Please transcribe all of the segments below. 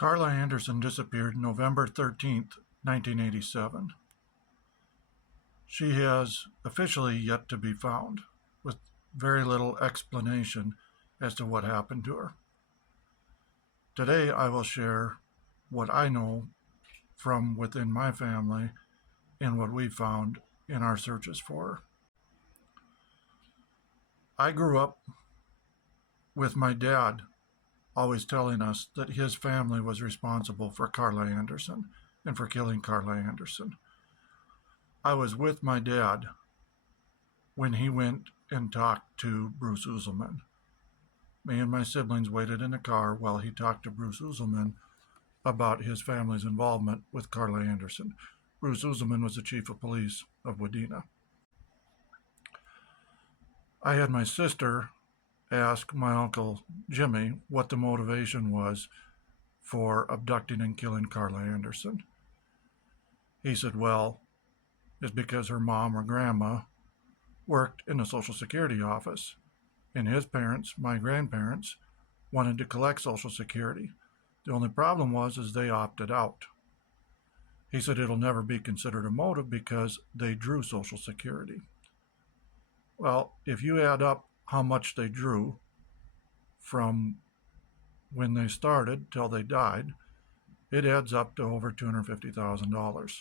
Carla Anderson disappeared November 13th, 1987. She has officially yet to be found, with very little explanation as to what happened to her. Today I will share what I know from within my family and what we found in our searches for her. I grew up with my dad always telling us that his family was responsible for Carla Anderson and for killing Carla Anderson. I was with my dad when he went and talked to Bruce Uzelman. Me and my siblings waited in the car while he talked to Bruce Uzelman about his family's involvement with Carla Anderson. Bruce Uzelman was the chief of police of Wadena. I had my sister ask my uncle Jimmy what the motivation was for abducting and killing Carla Anderson. He said, well, it's because her mom or grandma worked in the Social Security office, and his parents, my grandparents, wanted to collect Social Security. The only problem was they opted out. He said it'll never be considered a motive because they drew Social Security. Well, if you add up how much they drew from when they started till they died, it adds up to over $250,000.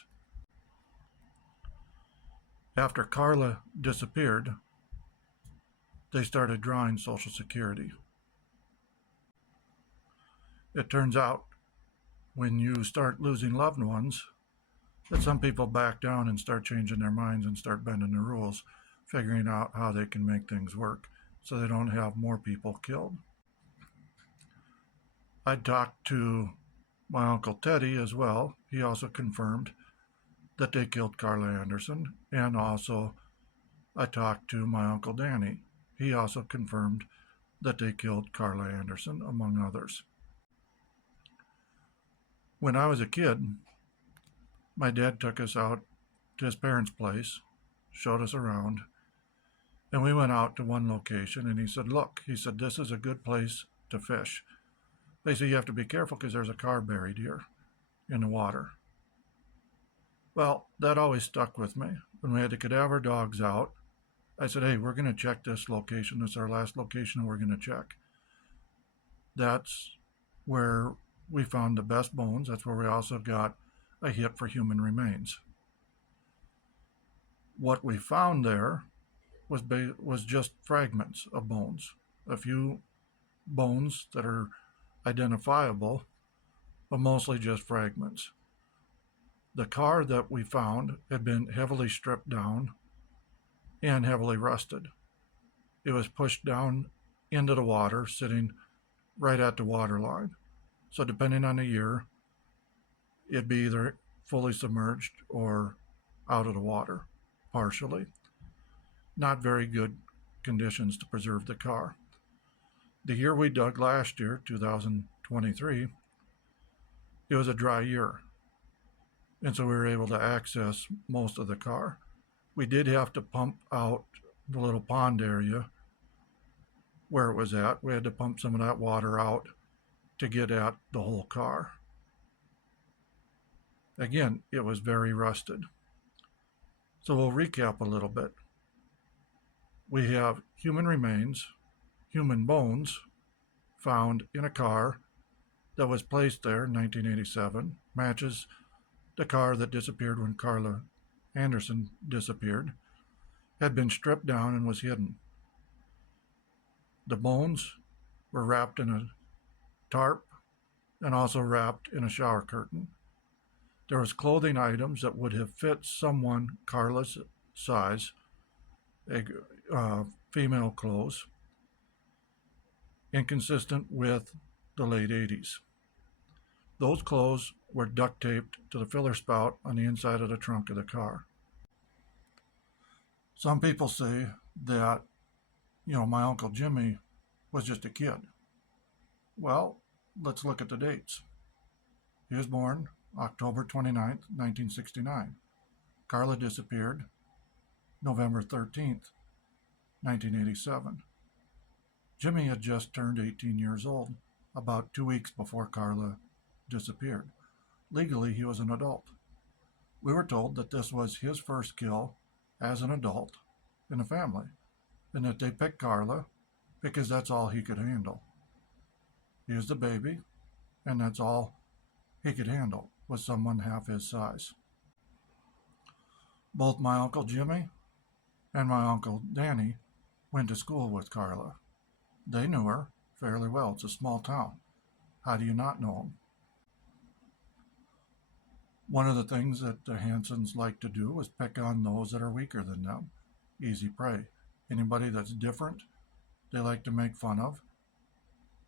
After Carla disappeared, they started drawing Social Security. It turns out when you start losing loved ones that some people back down and start changing their minds and start bending the rules, figuring out how they can make things work so they don't have more people killed. I talked to my Uncle Teddy as well. He also confirmed that they killed Carla Anderson, and also I talked to my Uncle Danny. He also confirmed that they killed Carla Anderson, among others. When I was a kid, my dad took us out to his parents' place, showed us around, and we went out to one location, and he said, look, he said, this is a good place to fish. They said, you have to be careful because there's a car buried here in the water. Well, that always stuck with me. When we had the cadaver dogs out, I said, hey, we're going to check this location. This is our last location we're going to check. That's where we found the best bones. That's where we also got a hit for human remains. What we found there was just fragments of bones. A few bones that are identifiable, but mostly just fragments. The car that we found had been heavily stripped down and heavily rusted. It was pushed down into the water, sitting right at the water line. So depending on the year, it'd be either fully submerged or out of the water, partially. Not very good conditions to preserve the car. The year we dug last year, 2023, it was a dry year. And so we were able to access most of the car. We did have to pump out the little pond area where it was at. We had to pump some of that water out to get at the whole car. Again, it was very rusted. So we'll recap a little bit. We have human remains, human bones found in a car that was placed there in 1987, matches the car that disappeared when Carla Anderson disappeared, had been stripped down and was hidden. The bones were wrapped in a tarp and also wrapped in a shower curtain. There was clothing items that would have fit someone Carla's size, female clothes, inconsistent with the late 80s. Those clothes were duct taped to the filler spout on the inside of the trunk of the car. Some people say that, my Uncle Jimmy was just a kid. Well, let's look at the dates. He was born October 29th, 1969. Carla disappeared November 13th, 1987. Jimmy had just turned 18 years old, about 2 weeks before Carla disappeared. Legally, he was an adult. We were told that this was his first kill as an adult in a family, and that they picked Carla because that's all he could handle. He was the baby, and that's all he could handle was someone half his size. Both my Uncle Jimmy and my Uncle Danny went to school with Carla. They knew her fairly well. It's a small town. How do you not know them? One of the things that the Hansons like to do is pick on those that are weaker than them. Easy prey. Anybody that's different, they like to make fun of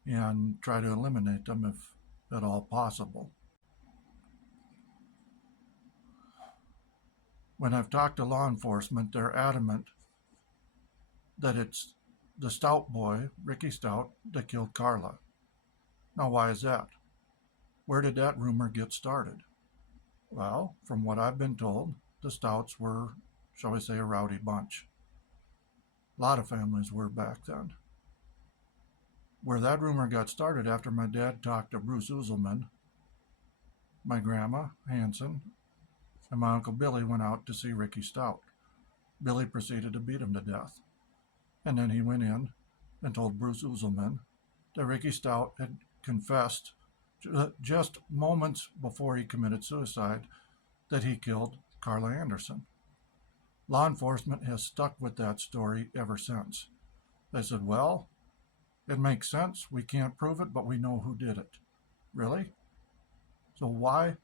and try to eliminate them if at all possible. When I've talked to law enforcement, they're adamant that it's the Stout boy, Ricky Stout, that killed Carla. Now, why is that? Where did that rumor get started? Well, from what I've been told, the Stouts were, shall we say, a rowdy bunch. A lot of families were back then. Where that rumor got started after my dad talked to Bruce Uzelman, my grandma, Hanson, and my Uncle Billy went out to see Ricky Stout. Billy proceeded to beat him to death. And then he went in and told Bruce Uzelman that Ricky Stout had confessed just moments before he committed suicide that he killed Carla Anderson. Law enforcement has stuck with that story ever since. They said, well, it makes sense. We can't prove it, but we know who did it. Really? So why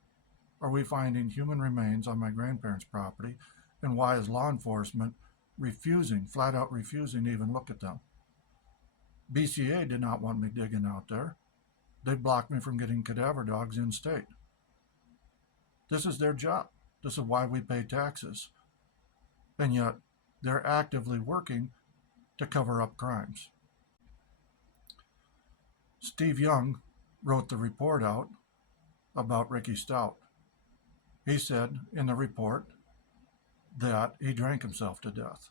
are we finding human remains on my grandparents' property, and why is law enforcement flat out refusing to even look at them? BCA did not want me digging out there. They blocked me from getting cadaver dogs in state. This is their job. This is why we pay taxes. And yet, they're actively working to cover up crimes. Steve Young wrote the report out about Ricky Stout. He said in the report that he drank himself to death.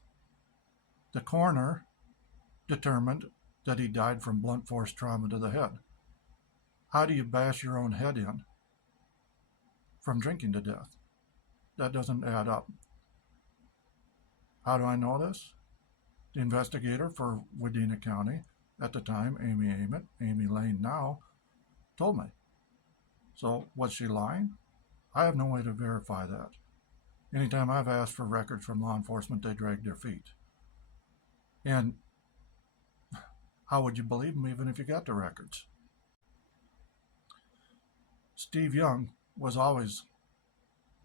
The coroner determined that he died from blunt force trauma to the head. How do you bash your own head in from drinking to death? That doesn't add up. How do I know this? The investigator for Wadena County at the time, Amy Lane now, told me. So was she lying? I have no way to verify that. Anytime I've asked for records from law enforcement, they drag their feet. And how would you believe them even if you got the records? Steve Young was always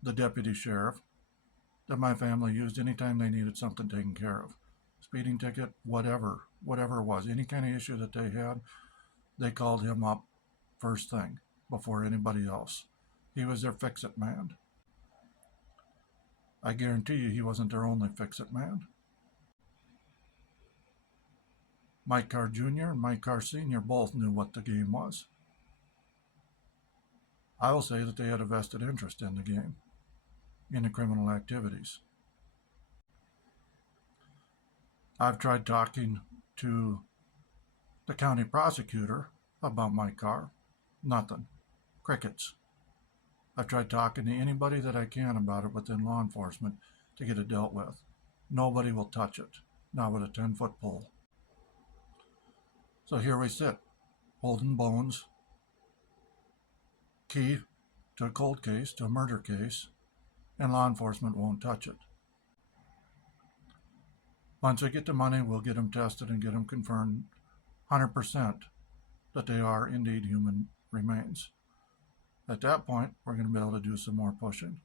the deputy sheriff that my family used anytime they needed something taken care of. Speeding ticket, whatever it was, any kind of issue that they had, they called him up first thing before anybody else. He was their fix-it man. I guarantee you he wasn't their only fix-it man. Mike Carr Jr. and Mike Carr Sr. both knew what the game was. I will say that they had a vested interest in the game, in the criminal activities. I've tried talking to the county prosecutor about Mike Carr. Nothing. Crickets. I've tried talking to anybody that I can about it within law enforcement to get it dealt with. Nobody will touch it, not with a 10-foot pole. So here we sit, holding bones, key to a cold case, to a murder case, and law enforcement won't touch it. Once we get the money, we'll get them tested and get them confirmed 100% that they are indeed human remains. At that point, we're going to be able to do some more pushing.